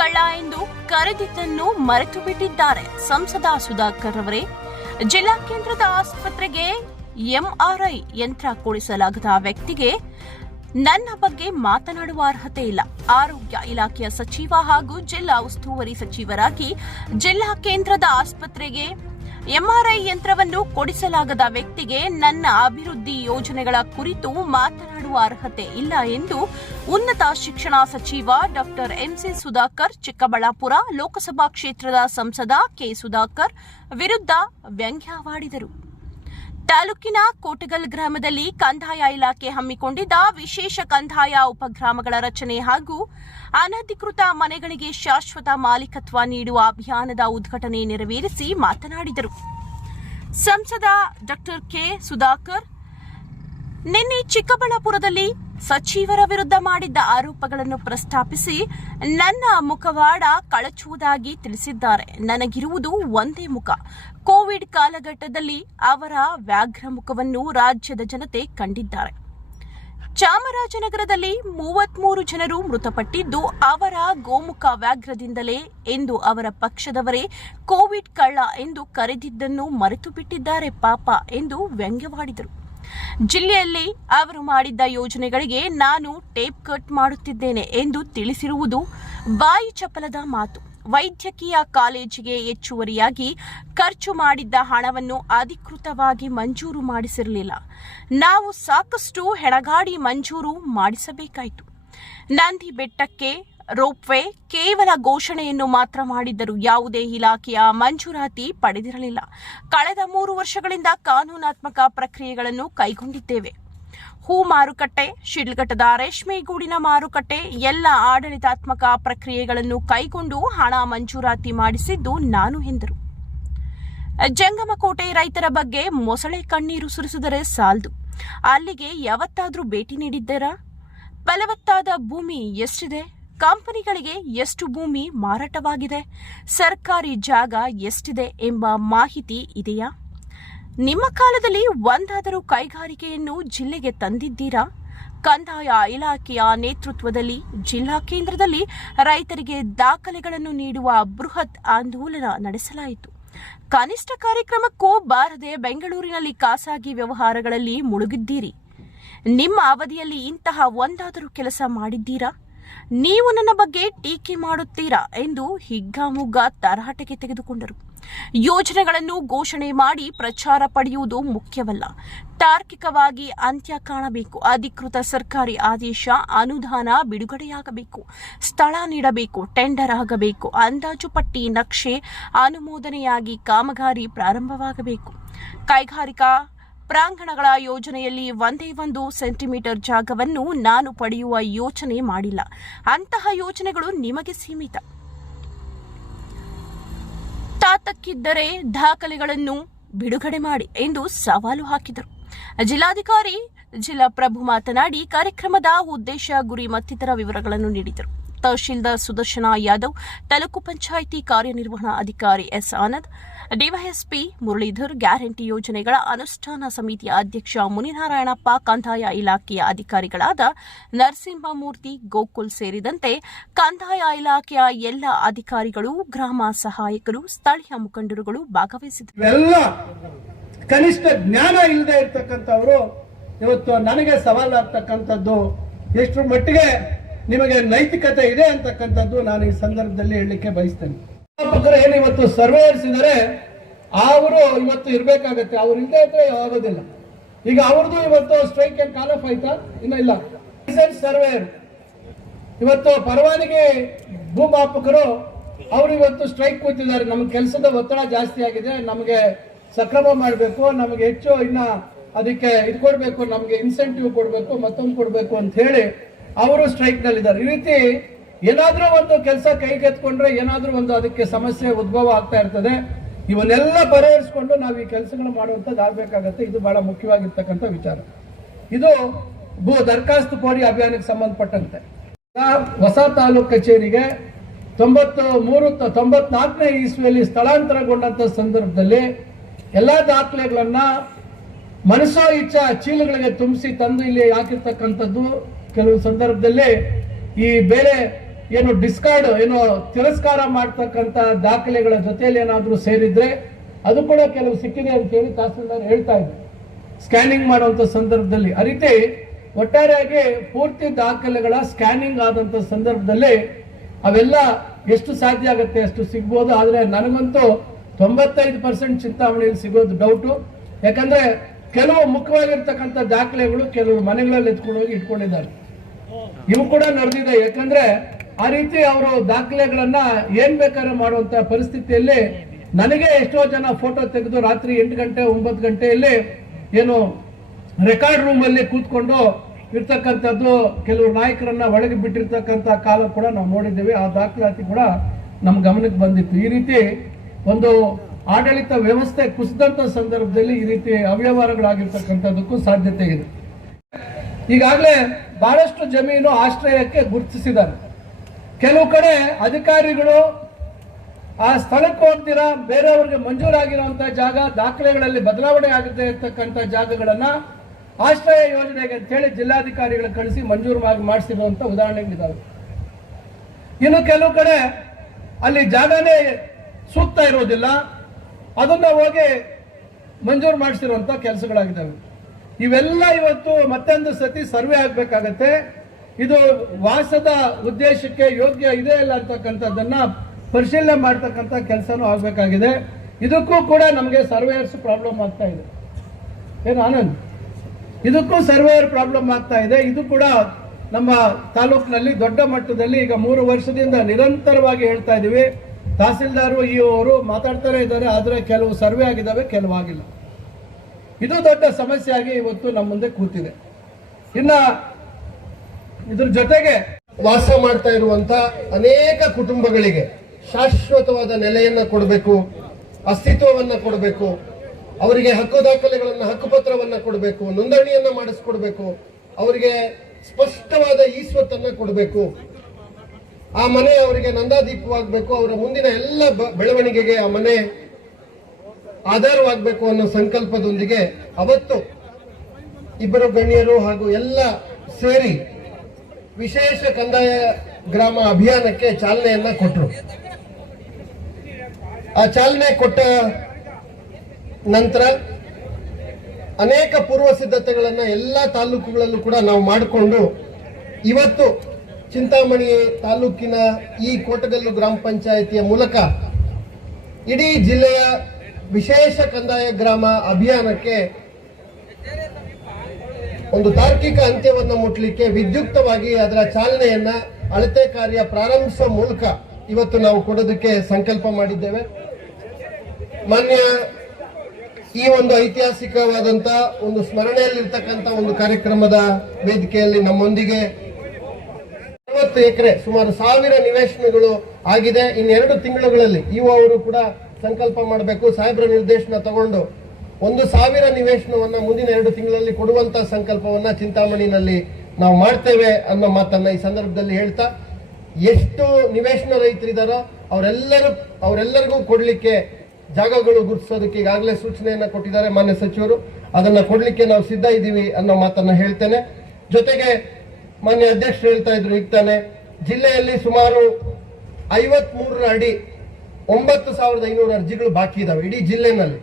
ಕಳ್ಳ ಎಂದು ಕರೆದಿದ್ದನ್ನು ಮರೆತು ಬಿಟ್ಟಿದ್ದಾರೆ. ಸಂಸದ ಸುಧಾಕರ್ ಅವರೇ, ಜಿಲ್ಲಾ ಕೇಂದ್ರದ ಆಸ್ಪತ್ರೆಗೆ ಎಂಆರ್ಐ ಯಂತ್ರ ಕೊಡಿಸಲಾಗದ ವ್ಯಕ್ತಿಗೆ ನನ್ನ ಬಗ್ಗೆ ಮಾತನಾಡುವ ಅರ್ಹತೆ ಇಲ್ಲ. ಆರೋಗ್ಯ ಇಲಾಖೆಯ ಸಚಿವ ಹಾಗೂ ಜಿಲ್ಲಾ ಉಸ್ತುವಾರಿ ಸಚಿವರಾಗಿ ಜಿಲ್ಲಾ ಕೇಂದ್ರದ ಆಸ್ಪತ್ರೆಗೆ ಎಂಆರ್ಐ ಯಂತ್ರವನ್ನು ಕೊಡಿಸಲಾಗದ ವ್ಯಕ್ತಿಗೆ ನನ್ನ ಅಭಿವೃದ್ಧಿ ಯೋಜನೆಗಳ ಕುರಿತು ಮಾತನಾಡುವ ಅರ್ಹತೆ ಇಲ್ಲ ಎಂದು ಉನ್ನತ ಶಿಕ್ಷಣ ಸಚಿವ ಡಾಕ್ಟರ್ ಎಂಸಿ ಸುಧಾಕರ್ ಚಿಕ್ಕಬಳ್ಳಾಪುರ ಲೋಕಸಭಾ ಕ್ಷೇತ್ರದ ಸಂಸದ ಕೆ ಸುಧಾಕರ್ ವಿರುದ್ಧ ವ್ಯಂಗ್ಯವಾಡಿದರು. ತಾಲೂಕಿನ ಕೋಟಗಲ್ ಗ್ರಾಮದಲ್ಲಿ ಕಂದಾಯ ಇಲಾಖೆ ಹಮ್ಮಿಕೊಂಡಿದ್ದ ವಿಶೇಷ ಕಂದಾಯ ಉಪಗ್ರಾಮಗಳ ರಚನೆ ಹಾಗೂ ಅನಧಿಕೃತ ಮನೆಗಳಿಗೆ ಶಾಶ್ವತ ಮಾಲೀಕತ್ವ ನೀಡುವ ಅಭಿಯಾನದ ಉದ್ಘಾಟನೆ ನೆರವೇರಿಸಿ ಮಾತನಾಡಿದರು. ಸಂಸದ ಡಾಕ್ಟರ್ ಕೆ ಸುಧಾಕರ್ ನಿನ್ನೆ ಚಿಕ್ಕಬಳ್ಳಾಪುರದಲ್ಲಿ ಸಚಿವರ ವಿರುದ್ಧ ಮಾಡಿದ್ದ ಆರೋಪಗಳನ್ನು ಪ್ರಸ್ತಾಪಿಸಿ ನನ್ನ ಮುಖವಾಡ ಕಳಚುವುದಾಗಿ ತಿಳಿಸಿದ್ದಾರೆ. ನನಗಿರುವುದು ಒಂದೇ ಮುಖ. ಕೋವಿಡ್ ಕಾಲಘಟ್ಟದಲ್ಲಿ ಅವರ ವ್ಯಾಘ್ರ ಮುಖವನ್ನು ರಾಜ್ಯದ ಜನತೆ ಕಂಡಿದ್ದಾರೆ. ಚಾಮರಾಜನಗರದಲ್ಲಿ 33 ಜನರು ಮೃತಪಟ್ಟಿದ್ದು ಅವರ ಗೋಮುಖ ವ್ಯಾಘ್ರದಿಂದಲೇ ಎಂದು ಅವರ ಪಕ್ಷದವರೇ ಕೋವಿಡ್ ಕಳ್ಳ ಎಂದು ಕರೆದಿದ್ದನ್ನು ಮರೆತು ಬಿಟ್ಟಿದ್ದಾರೆ ಪಾಪ ಎಂದು ವ್ಯಂಗ್ಯವಾಡಿದರು. ಜಿಲ್ಲೆಯಲ್ಲಿ ಅವರು ಮಾಡಿದ್ದ ಯೋಜನೆಗಳಿಗೆ ನಾನು ಟೇಪ್ ಕಟ್ ಮಾಡುತ್ತಿದ್ದೇನೆ ಎಂದು ತಿಳಿಸಿರುವುದು ಬಾಯಿ ಚಪಲದ ಮಾತು. ವೈದ್ಯಕೀಯ ಕಾಲೇಜಿಗೆ ಹೆಚ್ಚುವರಿಯಾಗಿ ಖರ್ಚು ಮಾಡಿದ್ದ ಹಣವನ್ನು ಅಧಿಕೃತವಾಗಿ ಮಂಜೂರು ಮಾಡಿಸಿರಲಿಲ್ಲ. ನಾವು ಸಾಕಷ್ಟು ಹೆಣಗಾಡಿ ಮಂಜೂರು ಮಾಡಿಸಬೇಕಾಯಿತು. ನಂದಿ ಬೆಟ್ಟಕ್ಕೆ ರೋಪ್ವೇ ಕೇವಲ ಘೋಷಣೆಯನ್ನು ಮಾತ್ರ ಮಾಡಿದ್ದರು. ಯಾವುದೇ ಇಲಾಖೆಯ ಮಂಜೂರಾತಿ ಪಡೆದಿರಲಿಲ್ಲ. ಕಳೆದ 3 ವರ್ಷಗಳಿಂದ ಕಾನೂನಾತ್ಮಕ ಪ್ರಕ್ರಿಯೆಗಳನ್ನು ಕೈಗೊಂಡಿದ್ದೇವೆ. ಹೂ ಮಾರುಕಟ್ಟೆ, ಶಿಡ್ಲಘಟ್ಟದ ರೇಷ್ಮೆಗೂಡಿನ ಮಾರುಕಟ್ಟೆ ಎಲ್ಲ ಆಡಳಿತಾತ್ಮಕ ಪ್ರಕ್ರಿಯೆಗಳನ್ನು ಕೈಗೊಂಡು ಹಣ ಮಂಜೂರಾತಿ ಮಾಡಿಸಿದ್ದು ನಾನು ಎಂದರು. ಜಂಗಮಕೋಟೆ ರೈತರ ಬಗ್ಗೆ ಮೊಸಳೆ ಕಣ್ಣೀರು ಸುರಿಸಿದರೆ ಸಾಲದು. ಅಲ್ಲಿಗೆ ಯಾವತ್ತಾದ್ರೂ ಭೇಟಿ ನೀಡಿದ್ದೀರಾ? ಫಲವತ್ತಾದ ಭೂಮಿ ಎಷ್ಟಿದೆ? ಕಂಪನಿಗಳಿಗೆ ಎಷ್ಟು ಭೂಮಿ ಮಾರಾಟವಾಗಿದೆ? ಸರ್ಕಾರಿ ಜಾಗ ಎಷ್ಟಿದೆ ಎಂಬ ಮಾಹಿತಿ ಇದೆಯಾ? ನಿಮ್ಮ ಕಾಲದಲ್ಲಿ ಒಂದಾದರೂ ಕೈಗಾರಿಕೆಯನ್ನು ಜಿಲ್ಲೆಗೆ ತಂದಿದ್ದೀರಾ? ಕಂದಾಯ ಇಲಾಖೆಯ ನೇತೃತ್ವದಲ್ಲಿ ಜಿಲ್ಲಾ ಕೇಂದ್ರದಲ್ಲಿ ರೈತರಿಗೆ ದಾಖಲೆಗಳನ್ನು ನೀಡುವ ಬೃಹತ್ ಆಂದೋಲನ ನಡೆಸಲಾಯಿತು. ಕನಿಷ್ಠ ಕಾರ್ಯಕ್ರಮಕ್ಕೂ ಬಾರದೆ ಬೆಂಗಳೂರಿನಲ್ಲಿ ಖಾಸಗಿ ವ್ಯವಹಾರಗಳಲ್ಲಿ ಮುಳುಗಿದ್ದೀರಿ. ನಿಮ್ಮ ಅವಧಿಯಲ್ಲಿ ಇಂತಹ ಒಂದಾದರೂ ಕೆಲಸ ಮಾಡಿದ್ದೀರಾ? ನೀವು ನನ್ನ ಬಗ್ಗೆ ಟೀಕೆ ಮಾಡುತ್ತೀರಾ ಎಂದು ಹಿಗ್ಗಾಮುಗ್ಗಾ ತರಾಟೆಗೆ ತೆಗೆದುಕೊಂಡರು. ಯೋಜನೆಗಳನ್ನು ಘೋಷಣೆ ಮಾಡಿ ಪ್ರಚಾರ ಪಡೆಯುವುದು ಮುಖ್ಯವಲ್ಲ. ತಾರ್ಕಿಕವಾಗಿ ಅಂತ್ಯ ಕಾಣಬೇಕು. ಅಧಿಕೃತ ಸರ್ಕಾರಿ ಆದೇಶ, ಅನುದಾನ ಬಿಡುಗಡೆಯಾಗಬೇಕು, ಸ್ಥಳ ನೀಡಬೇಕು, ಟೆಂಡರ್ ಆಗಬೇಕು, ಅಂದಾಜು ಪಟ್ಟಿ, ನಕ್ಷೆ ಅನುಮೋದನೆಯಾಗಿ ಕಾಮಗಾರಿ ಪ್ರಾರಂಭವಾಗಬೇಕು. ಕೈಗಾರಿಕಾ ಪ್ರಾಂಗಣಗಳ ಯೋಜನೆಯಲ್ಲಿ ಒಂದೇ 1 ಸೆಂಟಿಮೀಟರ್ ಜಾಗವನ್ನು ನಾನು ಪಡೆಯುವ ಯೋಚನೆ ಮಾಡಿಲ್ಲ. ಅಂತಹ ಯೋಜನೆಗಳು ನಿಮಗೆ ಸೀಮಿತ. ತಾತಕ್ಕಿದ್ದರೆ ದಾಖಲೆಗಳನ್ನು ಬಿಡುಗಡೆ ಮಾಡಿ ಎಂದು ಸವಾಲು ಹಾಕಿದರು. ಜಿಲ್ಲಾಧಿಕಾರಿ ಜಿಲ್ಲಾ ಪ್ರಭು ಮಾತನಾಡಿ ಕಾರ್ಯಕ್ರಮದ ಉದ್ದೇಶ, ಗುರಿ ಮತ್ತಿತರ ವಿವರಗಳನ್ನು ನೀಡಿದರು. ತಹಶೀಲ್ದಾರ್ ಸುದರ್ಶನ ಯಾದವ್, ತಾಲೂಕು ಪಂಚಾಯಿತಿ ಕಾರ್ಯನಿರ್ವಹಣಾ ಅಧಿಕಾರಿ S Anand, DYSP Muralidhar, guarantee ಯೋಜನೆಗಳ ಅನುಷ್ಠಾನ ಸಮಿತಿಯ ಅಧ್ಯಕ್ಷ ಮುನಿನಾರಾಯಣಪ್ಪ, ಕಂದಾಯ ಇಲಾಖೆಯ ಅಧಿಕಾರಿಗಳಾದ ನರಸಿಂಹಮೂರ್ತಿ, ಗೋಕುಲ್ ಸೇರಿದಂತೆ ಕಂದಾಯ ಇಲಾಖೆಯ ಎಲ್ಲ ಅಧಿಕಾರಿಗಳು, ಗ್ರಾಮ ಸಹಾಯಕರು, ಸ್ಥಳೀಯ ಮುಖಂಡರುಗಳು ಭಾಗವಹಿಸಿದರು. ಕನಿಷ್ಠ ಜ್ಞಾನ ಇಲ್ಲದೆ ಇರ್ತಕ್ಕಂಥವರು ಇವತ್ತು ನನಗೆ ಸವಾಲಾಗ್ತಕ್ಕಂಥದ್ದು ಎಷ್ಟು ಮಟ್ಟಿಗೆ ನಿಮಗೆ ನೈತಿಕತೆ ಇದೆ ಅಂತಕ್ಕಂಥದ್ದು ನಾನು ಈ ಸಂದರ್ಭದಲ್ಲಿ ಹೇಳಲಿಕ್ಕೆ ಬಯಸ್ತೇನೆ. ಏನು ಇವತ್ತು ಸರ್ವೇಯರ್ಸ್ ಇದ್ದಾರೆ, ಅವರು ಇವತ್ತು ಇರಬೇಕಾಗತ್ತೆ. ಅವ್ರು ಇಲ್ಲದೆ ಇದ್ರೆ ಆಗೋದಿಲ್ಲ. ಈಗ ಅವ್ರದ್ದು ಇವತ್ತು ಸ್ಟ್ರೈಕ್ ಏನ್ ಕಾಲ್ ಆಫ್ ಆಯ್ತಾ? ಇನ್ನ ಇಲ್ಲ. ಸರ್ವೇಯರ್ ಇವತ್ತು ಪರವಾನಗಿ ಭೂಮಾಪಕರು ಅವರು ಇವತ್ತು ಸ್ಟ್ರೈಕ್ ಕೂತಿದ್ದಾರೆ. ನಮ್ಗೆ ಕೆಲಸದ ಒತ್ತಡ ಜಾಸ್ತಿ ಆಗಿದೆ, ನಮಗೆ ಸಕ್ರಮ ಮಾಡಬೇಕು, ನಮಗೆ ಹೆಚ್ಚು ಇನ್ನ ಅದಕ್ಕೆ ಇದು ಕೊಡಬೇಕು, ನಮಗೆ ಇನ್ಸೆಂಟಿವ್ ಕೊಡಬೇಕು, ಮತ್ತೊಂದು ಕೊಡಬೇಕು ಅಂತ ಹೇಳಿ ಅವರು ಸ್ಟ್ರೈಕ್ ನಲ್ಲಿದ್ದಾರೆ. ಈ ರೀತಿ ಏನಾದ್ರೂ ಒಂದು ಕೆಲಸ ಕೈಗೆತ್ಕೊಂಡ್ರೆ ಏನಾದ್ರೂ ಒಂದು ಅದಕ್ಕೆ ಸಮಸ್ಯೆ ಉದ್ಭವ ಆಗ್ತಾ ಇರ್ತದೆ. ಇವನ್ನೆಲ್ಲ ಪರಿಹರಿಸಿಕೊಂಡು ನಾವು ಈ ಕೆಲಸಗಳು ಮಾಡುವಂಥದ್ದು ಆಗ್ಬೇಕಾಗತ್ತೆ. ಇದು ಬಹಳ ಮುಖ್ಯವಾಗಿರ್ತಕ್ಕಂಥ ವಿಚಾರ. ಇದು ದರಖಾಸ್ತು ಕೋರಿ ಅಭಿಯಾನಕ್ಕೆ ಸಂಬಂಧಪಟ್ಟಂತೆ ಹೊಸ ತಾಲೂಕು ಕಚೇರಿಗೆ 94ನೇ ಇಸ್ವಿಯಲ್ಲಿ ಸ್ಥಳಾಂತರಗೊಂಡಂತ ಸಂದರ್ಭದಲ್ಲಿ ಎಲ್ಲಾ ದಾಖಲೆಗಳನ್ನ ಮನಸೋ ಇಚ್ಛಾ ಚೀಲಗಳಿಗೆ ತುಂಬಿಸಿ ತಂದು ಇಲ್ಲಿ ಹಾಕಿರ್ತಕ್ಕಂಥದ್ದು. ಕೆಲವು ಸಂದರ್ಭದಲ್ಲಿ ಈ ಬೇರೆ ಏನು ಡಿಸ್ಕಾರ್ಡ್ ಏನು ತಿರಸ್ಕಾರ ಮಾಡ್ತಕ್ಕಂಥ ದಾಖಲೆಗಳ ಜೊತೆಯಲ್ಲಿ ಏನಾದರೂ ಸೇರಿದ್ರೆ ಅದು ಕೂಡ ಕೆಲವು ಸಿಕ್ಕಿದೆ ಅಂತ ಹೇಳಿ ತಹಸೀಲ್ದಾರ್ ಹೇಳ್ತಾ ಇದ್ರು ಸ್ಕ್ಯಾನಿಂಗ್ ಮಾಡುವಂತ ಸಂದರ್ಭದಲ್ಲಿ. ಆ ರೀತಿ ಒಟ್ಟಾರೆಯಾಗಿ ಪೂರ್ತಿ ದಾಖಲೆಗಳ ಸ್ಕ್ಯಾನಿಂಗ್ ಆದಂತ ಸಂದರ್ಭದಲ್ಲಿ ಅವೆಲ್ಲ ಎಷ್ಟು ಸಾಧ್ಯ ಆಗುತ್ತೆ ಅಷ್ಟು ಸಿಗ್ಬೋದು. ಆದ್ರೆ ನನಗಂತೂ 95% ಚಿಂತಾಮಣಿಯಲ್ಲಿ ಸಿಗೋದು ಡೌಟು. ಯಾಕಂದ್ರೆ ಕೆಲವು ಮುಖ್ಯವಾಗಿರ್ತಕ್ಕಂಥ ದಾಖಲೆಗಳು ಕೆಲವರು ಮನೆಗಳಲ್ಲಿ ಎತ್ಕೊಂಡೋಗಿ ಇಟ್ಕೊಂಡಿದ್ದಾರೆ. ಇವು ಕೂಡ ನಡೆದಿದೆ. ಯಾಕಂದ್ರೆ ಆ ರೀತಿ ಅವರು ದಾಖಲೆಗಳನ್ನ ಏನ್ ಬೇಕಾದ್ರೆ ಮಾಡುವಂತ ಪರಿಸ್ಥಿತಿಯಲ್ಲಿ ನನಗೆ ಎಷ್ಟೋ ಜನ ಫೋಟೋ ತೆಗೆದು ರಾತ್ರಿ 8 ಗಂಟೆ 9 ಗಂಟೆಯಲ್ಲಿ ಏನು ರೆಕಾರ್ಡ್ ರೂಮ್ ಅಲ್ಲಿ ಕೂತ್ಕೊಂಡು ಇರ್ತಕ್ಕಂಥದ್ದು, ಕೆಲವು ನಾಯಕರನ್ನ ಒಳಗೆ ಬಿಟ್ಟಿರ್ತಕ್ಕಂಥ ಕಾಲ ಕೂಡ ನಾವು ನೋಡಿದ್ದೇವೆ. ಆ ದಾಖಲಾತಿ ಕೂಡ ನಮ್ಮ ಗಮನಕ್ಕೆ ಬಂದಿತ್ತು. ಈ ರೀತಿ ಒಂದು ಆಡಳಿತ ವ್ಯವಸ್ಥೆ ಕುಸಿದಂತ ಸಂದರ್ಭದಲ್ಲಿ ಈ ರೀತಿ ಅವ್ಯವಹಾರಗಳಾಗಿರ್ತಕ್ಕಂಥದ್ದಕ್ಕೂ ಸಾಧ್ಯತೆ ಇದೆ. ಈಗಾಗಲೇ ಬಹಳಷ್ಟು ಜಮೀನು ಆಶ್ರಯಕ್ಕೆ ಗುರುತಿಸಿದ್ದಾರೆ. ಕೆಲವು ಕಡೆ ಅಧಿಕಾರಿಗಳು ಆ ಸ್ಥಳಕ್ಕೆ ಹೋಗ್ತೀರಾ ಬೇರೆಯವ್ರಿಗೆ ಮಂಜೂರಾಗಿರುವಂತಹ ಜಾಗ ದಾಖಲೆಗಳಲ್ಲಿ ಬದಲಾವಣೆ ಆಗುತ್ತೆ ಇರ್ತಕ್ಕಂಥ ಜಾಗಗಳನ್ನ ಆಶ್ರಯ ಯೋಜನೆಗೆ ಅಂತ ಹೇಳಿ ಜಿಲ್ಲಾಧಿಕಾರಿಗಳು ಕಳಿಸಿ ಮಂಜೂರು ಮಾಡಿಸಿರುವಂತ ಉದಾಹರಣೆಗಳಿದ್ದಾವೆ. ಇನ್ನು ಕೆಲವು ಕಡೆ ಅಲ್ಲಿ ಜಾಗನೇ ಸೂಕ್ತ ಇರೋದಿಲ್ಲ, ಅದನ್ನ ಹೋಗಿ ಮಂಜೂರು ಮಾಡಿಸಿರುವಂತ ಕೆಲಸಗಳಾಗಿದ್ದಾವೆ. ಇವೆಲ್ಲ ಇವತ್ತು ಮತ್ತೊಂದು ಸತಿ ಸರ್ವೆ ಆಗ್ಬೇಕಾಗತ್ತೆ. ಇದು ವಾಸದ ಉದ್ದೇಶಕ್ಕೆ ಯೋಗ್ಯ ಇದೆ ಇಲ್ಲ ಅಂತಕ್ಕಂಥದ್ದನ್ನ ಪರಿಶೀಲನೆ ಮಾಡ್ತಕ್ಕಂಥ ಕೆಲಸನೂ ಆಗ್ಬೇಕಾಗಿದೆ. ಇದಕ್ಕೂ ಕೂಡ ನಮಗೆ ಸರ್ವೇಯರ್ಸ್ ಪ್ರಾಬ್ಲಮ್ ಆಗ್ತಾ ಇದೆ. ಏನು ಆನಂದ್, ಇದಕ್ಕೂ ಸರ್ವೇಯರ್ ಪ್ರಾಬ್ಲಮ್ ಆಗ್ತಾ ಇದೆ. ಇದು ಕೂಡ ನಮ್ಮ ತಾಲೂಕಿನಲ್ಲಿ ದೊಡ್ಡ ಮಟ್ಟದಲ್ಲಿ ಈಗ 3 ವರ್ಷದಿಂದ ನಿರಂತರವಾಗಿ ಹೇಳ್ತಾ ಇದೀವಿ. ತಹಸೀಲ್ದಾರು ಅವರು ಮಾತಾಡ್ತಾನೆ ಇದ್ದಾರೆ, ಆದ್ರೆ ಕೆಲವು ಸರ್ವೆ ಆಗಿದ್ದಾವೆ, ಕೆಲವು ಆಗಿಲ್ಲ. ಇದು ದೊಡ್ಡ ಸಮಸ್ಯೆ ಆಗಿ ಇವತ್ತು ನಮ್ಮ ಮುಂದೆ ಕೂತಿದೆ. ಇನ್ನ ಇದ್ರ ಜೊತೆಗೆ ವಾಸ ಮಾಡ್ತಾ ಇರುವಂತ ಅನೇಕ ಕುಟುಂಬಗಳಿಗೆ ಶಾಶ್ವತವಾದ ನೆಲೆಯನ್ನ ಕೊಡಬೇಕು, ಅಸ್ತಿತ್ವವನ್ನ ಕೊಡಬೇಕು, ಅವರಿಗೆ ಹಕ್ಕು ದಾಖಲೆಗಳನ್ನ ಹಕ್ಕುಪತ್ರವನ್ನ ಕೊಡಬೇಕು, ನೋಂದಣಿಯನ್ನ ಮಾಡಿಸ್ಕೊಡ್ಬೇಕು, ಅವರಿಗೆ ಸ್ಪಷ್ಟವಾದ ಈಸ್ವತ್ತನ್ನ ಕೊಡಬೇಕು. ಆ ಮನೆ ಅವರಿಗೆ ನಂದಾದೀಪವಾಗಬೇಕು, ಅವರ ಮುಂದಿನ ಎಲ್ಲ ಬೆಳವಣಿಗೆಗೆ ಆ ಮನೆ ಆಧಾರವಾಗಬೇಕು ಅನ್ನೋ ಸಂಕಲ್ಪದೊಂದಿಗೆ ಅವತ್ತು ಇಬ್ಬರು ಗಣ್ಯರು ಹಾಗೂ ಎಲ್ಲ ಸೇರಿ ವಿಶೇಷ ಕಂದಾಯ ಗ್ರಾಮ ಅಭಿಯಾನಕ್ಕೆ ಚಾಲನೆಯನ್ನ ಕೊಟ್ಟರು. ಆ ಚಾಲನೆ ಕೊಟ್ಟ ನಂತರ ಅನೇಕ ಪೂರ್ವ ಸಿದ್ಧತೆಗಳನ್ನ ಎಲ್ಲ ತಾಲೂಕುಗಳಲ್ಲೂ ಕೂಡ ನಾವು ಮಾಡಿಕೊಂಡು ಇವತ್ತು ಚಿಂತಾಮಣಿ ತಾಲೂಕಿನ ಈ ಕೋಟಗಲ್ಲು ಗ್ರಾಮ ಪಂಚಾಯಿತಿಯ ಮೂಲಕ ಇಡೀ ಜಿಲ್ಲೆಯ ವಿಶೇಷ ಕಂದಾಯ ಗ್ರಾಮ ಅಭಿಯಾನಕ್ಕೆ ಒಂದು ತಾರ್ಕಿಕ ಅಂತ್ಯವನ್ನು ಮುಟ್ಟಲಿಕ್ಕೆ ವಿದ್ಯುಕ್ತವಾಗಿ ಅದರ ಚಾಲನೆಯನ್ನ ಅಳತೆ ಕಾರ್ಯ ಪ್ರಾರಂಭಿಸುವ ಮೂಲಕ ಇವತ್ತು ನಾವು ಕೊಡೋದಕ್ಕೆ ಸಂಕಲ್ಪ ಮಾಡಿದ್ದೇವೆ. ಮಾನ್ಯ ಈ ಒಂದು ಐತಿಹಾಸಿಕವಾದಂತ ಒಂದು ಸ್ಮರಣೆಯಲ್ಲಿರ್ತಕ್ಕಂಥ ಒಂದು ಕಾರ್ಯಕ್ರಮದ ವೇದಿಕೆಯಲ್ಲಿ ನಮ್ಮೊಂದಿಗೆ 50 ಎಕರೆ ಸುಮಾರು 1000 ನಿವೇಶನಗಳು ಆಗಿದೆ. ಇನ್ನು 2 ತಿಂಗಳುಗಳಲ್ಲಿ ಅವರು ಕೂಡ ಸಂಕಲ್ಪ ಮಾಡಬೇಕು, ಸಾಹೇಬ್ರ ನಿರ್ದೇಶನ ತಗೊಂಡು 1000 ನಿವೇಶನವನ್ನ ಮುಂದಿನ 2 ತಿಂಗಳಲ್ಲಿ ಕೊಡುವಂತ ಸಂಕಲ್ಪವನ್ನ ಚಿಂತಾಮಣಿನಲ್ಲಿ ನಾವು ಮಾಡ್ತೇವೆ ಅನ್ನೋ ಮಾತನ್ನ ಈ ಸಂದರ್ಭದಲ್ಲಿ ಹೇಳ್ತಾ, ಎಷ್ಟು ನಿವೇಶನ ರೈತರಿದಾರೋ ಅವರೆಲ್ಲರಿಗೂ ಕೊಡ್ಲಿಕ್ಕೆ ಜಾಗಗಳು ಗುರುತಿಸೋದಕ್ಕೆ ಈಗಾಗಲೇ ಸೂಚನೆಯನ್ನ ಕೊಟ್ಟಿದ್ದಾರೆ ಮಾನ್ಯ ಸಚಿವರು. ಅದನ್ನ ಕೊಡ್ಲಿಕ್ಕೆ ನಾವು ಸಿದ್ಧ ಇದ್ದೀವಿ ಅನ್ನೋ ಮಾತನ್ನ ಹೇಳ್ತೇನೆ. ಜೊತೆಗೆ ಮಾನ್ಯ ಅಧ್ಯಕ್ಷರು ಹೇಳ್ತಾ ಇದ್ರು ಈಗ ತಾನೆ, ಜಿಲ್ಲೆಯಲ್ಲಿ ಸುಮಾರು 53 ಅಡಿ 9500 ಅರ್ಜಿಗಳು ಬಾಕಿ ಇದಾವೆ ಇಡೀ ಜಿಲ್ಲೆನಲ್ಲಿ.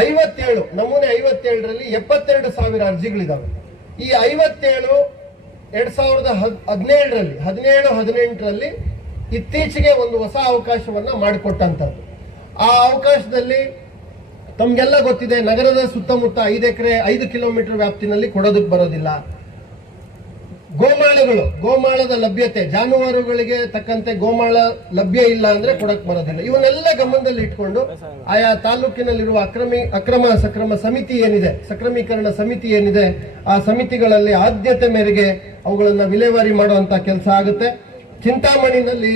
57 ನಮೂನೆ 57ರಲ್ಲಿ 72,000 ಅರ್ಜಿಗಳಿದಾವೆ. ಈ 57 2017ರಲ್ಲಿ 17-18ರಲ್ಲಿ ಇತ್ತೀಚೆಗೆ ಒಂದು ಹೊಸ ಅವಕಾಶವನ್ನ ಮಾಡಿಕೊಟ್ಟಂತದ್ದು. ಆ ಅವಕಾಶದಲ್ಲಿ ತಮ್ಗೆಲ್ಲ ಗೊತ್ತಿದೆ, ನಗರದ ಸುತ್ತಮುತ್ತ 5 ಎಕರೆ 5 ಕಿಲೋಮೀಟರ್ ವ್ಯಾಪ್ತಿನಲ್ಲಿ ಕೊಡೋದಕ್ಕೆ ಬರೋದಿಲ್ಲ. ಗೋಮಾಳದ ಲಭ್ಯತೆ, ಜಾನುವಾರುಗಳಿಗೆ ತಕ್ಕಂತೆ ಗೋಮಾಳ ಲಭ್ಯ ಇಲ್ಲ ಅಂದ್ರೆ ಕೊಡಕ್ ಬರೋದಿಲ್ಲ. ಇವನ್ನೆಲ್ಲ ಗಮನದಲ್ಲಿ ಇಟ್ಕೊಂಡು ಆಯಾ ತಾಲೂಕಿನಲ್ಲಿರುವ ಅಕ್ರಮ ಸಕ್ರಮ ಸಮಿತಿ ಏನಿದೆ, ಸಕ್ರಮೀಕರಣ ಸಮಿತಿ ಏನಿದೆ, ಆ ಸಮಿತಿಗಳಲ್ಲಿ ಆದ್ಯತೆ ಮೇರೆಗೆ ಅವುಗಳನ್ನ ವಿಲೇವಾರಿ ಮಾಡುವಂತ ಕೆಲಸ ಆಗುತ್ತೆ. ಚಿಂತಾಮಣಿನಲ್ಲಿ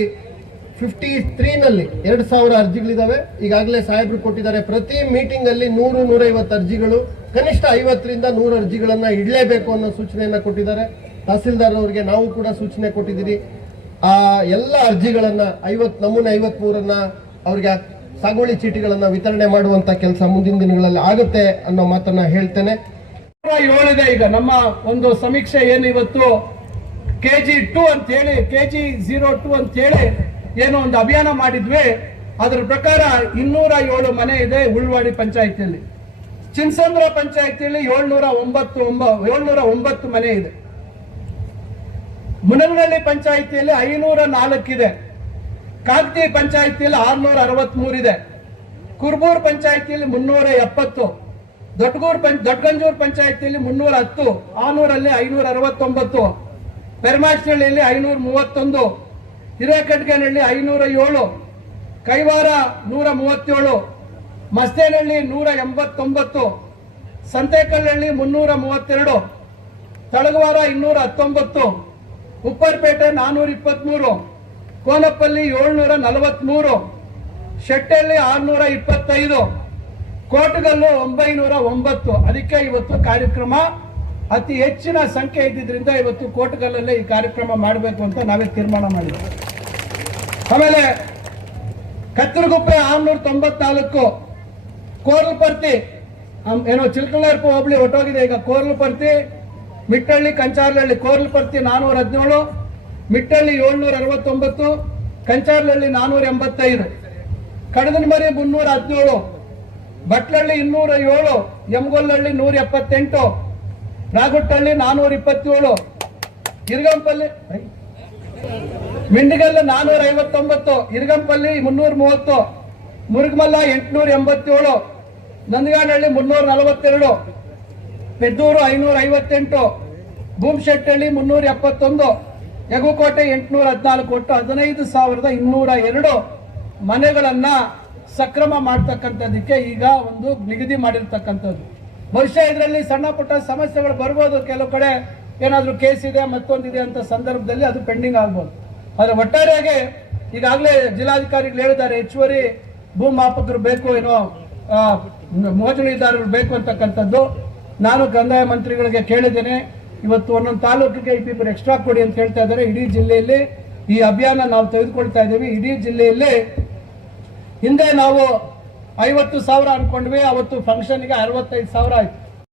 53ನಲ್ಲಿ 2000 ಅರ್ಜಿಗಳಿದಾವೆ. ಈಗಾಗಲೇ ಸಾಹೇಬರು ಕೊಟ್ಟಿದ್ದಾರೆ. ಪ್ರತಿ ಮೀಟಿಂಗ್ ಅಲ್ಲಿ 100-150 ಅರ್ಜಿಗಳು, ಕನಿಷ್ಠ 50ರಿಂದ 100 ಅರ್ಜಿಗಳನ್ನ ಇಡಲೇಬೇಕು ಅನ್ನೋ ಸೂಚನೆಯನ್ನ ಕೊಟ್ಟಿದ್ದಾರೆ. ತಹಸೀಲ್ದಾರ್ ಅವರಿಗೆ ನಾವು ಕೂಡ ಸೂಚನೆ ಕೊಟ್ಟಿದ್ದೀರಿ. ಆ ಎಲ್ಲ ಅರ್ಜಿಗಳನ್ನ ನಮೂನೆ 53 ಅವ್ರಿಗೆ ಸಾಗುವಳಿ ಚೀಟಿಗಳನ್ನ ವಿತರಣೆ ಮಾಡುವಂತ ಕೆಲಸ ಮುಂದಿನ ದಿನಗಳಲ್ಲಿ ಆಗುತ್ತೆ ಅನ್ನೋ ಮಾತನ್ನ ಹೇಳ್ತೇನೆ. 7 ಈಗ ನಮ್ಮ ಒಂದು ಸಮೀಕ್ಷೆ ಏನು ಇವತ್ತು KG2 ಅಂತ ಹೇಳಿ KG02 ಅಂತ ಹೇಳಿ ಏನೋ ಒಂದು ಅಭಿಯಾನ ಮಾಡಿದ್ವಿ. ಅದರ ಪ್ರಕಾರ 207 ಮನೆ ಇದೆ ಉಳ್ವಾಡಿ ಪಂಚಾಯಿತಿಯಲ್ಲಿ. ಚಿನ್ಸಂದ್ರ ಪಂಚಾಯಿತಿಯಲ್ಲಿ 709 ಮನೆ ಇದೆ. ಮುನಗನಹಳ್ಳಿ ಪಂಚಾಯಿತಿಯಲ್ಲಿ 504 ಇದೆ. ಕಾಗತಿ ಪಂಚಾಯಿತಿಯಲ್ಲಿ 663 ಇದೆ. ಕುರ್ಬೂರ್ ಪಂಚಾಯಿತಿಯಲ್ಲಿ 370, ದೊಡ್ಡಗಂಜೂರು ಪಂಚಾಯಿತಿಯಲ್ಲಿ 310, ಆನೂರಲ್ಲಿ 569, ಪೆರ್ಮಾಚ್ನಹಳ್ಳಿಯಲ್ಲಿ 531, ಹಿರೇಕಟ್ಗೆನಹಳ್ಳಿ 507, ಕೈವಾರ 137, ಮಸ್ತೇನಹಳ್ಳಿ 189, ಸಂತೇಕಲ್ಹಳ್ಳಿ 332, ತಳಗವಾರ 219, ಉಪ್ಪರ್ಪೇಟೆ 423, ಕೋನಪ್ಪಲ್ಲಿ 743, ಶೆಟ್ಟಳ್ಳಿ 625, ಕೋಟಗಲ್ಲು 909. ಅದಕ್ಕೆ ಇವತ್ತು ಕಾರ್ಯಕ್ರಮ ಅತಿ ಹೆಚ್ಚಿನ ಸಂಖ್ಯೆ ಇದ್ದಿದ್ರಿಂದ ಇವತ್ತು ಕೋಟಗಲ್ಲಲ್ಲೇ ಈ ಕಾರ್ಯಕ್ರಮ ಮಾಡಬೇಕು ಅಂತ ನಾವೇ ತೀರ್ಮಾನ ಮಾಡಿದ್ವಿ. ಆಮೇಲೆ ಕತ್ತರಗುಪ್ಪೆ 694, ಕೋರ್ಲಪರ್ತಿ ಏನೋ ಚಿಲ್ಕಲರ್ಪು ಹೋಬಳಿ ಹೊಟ್ಟೋಗಿದೆ ಈಗ. ಕೋರ್ಲಪರ್ತಿ, ಮಿಟ್ಟಳ್ಳಿ, ಕಂಚಾರ್ಲಹಳ್ಳಿ. ಕೋರ್ಲಪರ್ತಿ 417, ಮಿಟ್ಟಳ್ಳಿ 769, ಕಂಚಾರ್ಲಹಳ್ಳಿ 485, ಕಡದನಮರಿ 317, ಬಟ್ಲಹಳ್ಳಿ 207, ಯಮಗೊಲ್ಲಹಳ್ಳಿ 178, ರಾಗುಟ್ಟಹಳ್ಳಿ 427, ಇರ್ಗಂಪಲ್ಲಿ ಮಿಂಡಿಗಲ್ಲು 459, ಇರ್ಗಂಪಲ್ಲಿ 330, ಮುರುಗಮಲ್ಲ 887, ನಂದಗಾನಹಳ್ಳಿ 342, ಪೆದ್ದೂರು 558, ಭೂಮಶೆಟ್ಟಹಳ್ಳಿ 371, ಯಗುಕೋಟೆ 814. ಒಟ್ಟು 15,202 ಮನೆಗಳನ್ನ ಸಕ್ರಮ ಮಾಡ್ತಕ್ಕಂಥದ್ದಕ್ಕೆ ಈಗ ಒಂದು ನಿಗದಿ ಮಾಡಿರ್ತಕ್ಕಂಥದ್ದು. ಬಹುಶಃ ಇದರಲ್ಲಿ ಸಣ್ಣ ಪುಟ್ಟ ಸಮಸ್ಯೆಗಳು ಬರ್ಬೋದು, ಕೆಲವು ಕಡೆ ಏನಾದರೂ ಕೇಸ್ ಇದೆ ಮತ್ತೊಂದಿದೆ ಅಂತ ಸಂದರ್ಭದಲ್ಲಿ ಅದು ಪೆಂಡಿಂಗ್ ಆಗ್ಬೋದು. ಆದರೆ ಒಟ್ಟಾರೆಯಾಗಿ ಈಗಾಗಲೇ ಜಿಲ್ಲಾಧಿಕಾರಿಗಳು ಹೇಳಿದ್ದಾರೆ, ಹೆಚ್ಚುವರಿ ಭೂಮಾಪಕರು ಬೇಕು, ಏನೋ ಮೋಜಣಿದಾರರು ಬೇಕು ಅಂತಕ್ಕಂಥದ್ದು. ನಾನು ಕಂದಾಯ ಮಂತ್ರಿಗಳಿಗೆ ಕೇಳಿದ್ದೇನೆ, ಇವತ್ತು ಒಂದೊಂದು ತಾಲೂಕಿಗೆ ಇಬ್ಬರು ಎಕ್ಸ್ಟ್ರಾ ಕೊಡಿ ಅಂತ ಹೇಳ್ತಾ ಇದ್ದಾರೆ. ಇಡೀ ಜಿಲ್ಲೆಯಲ್ಲಿ ಈ ಅಭಿಯಾನ ನಾವು ತೆಗೆದುಕೊಳ್ತಾ ಇದ್ದೀವಿ. ಇಡೀ ಜಿಲ್ಲೆಯಲ್ಲಿ ಹಿಂದೆ ನಾವು 50,000 ಅನ್ಕೊಂಡ್ವಿ, ಅವತ್ತು ಫಂಕ್ಷನ್ಗೆ 65,000 ಆಯ್ತು.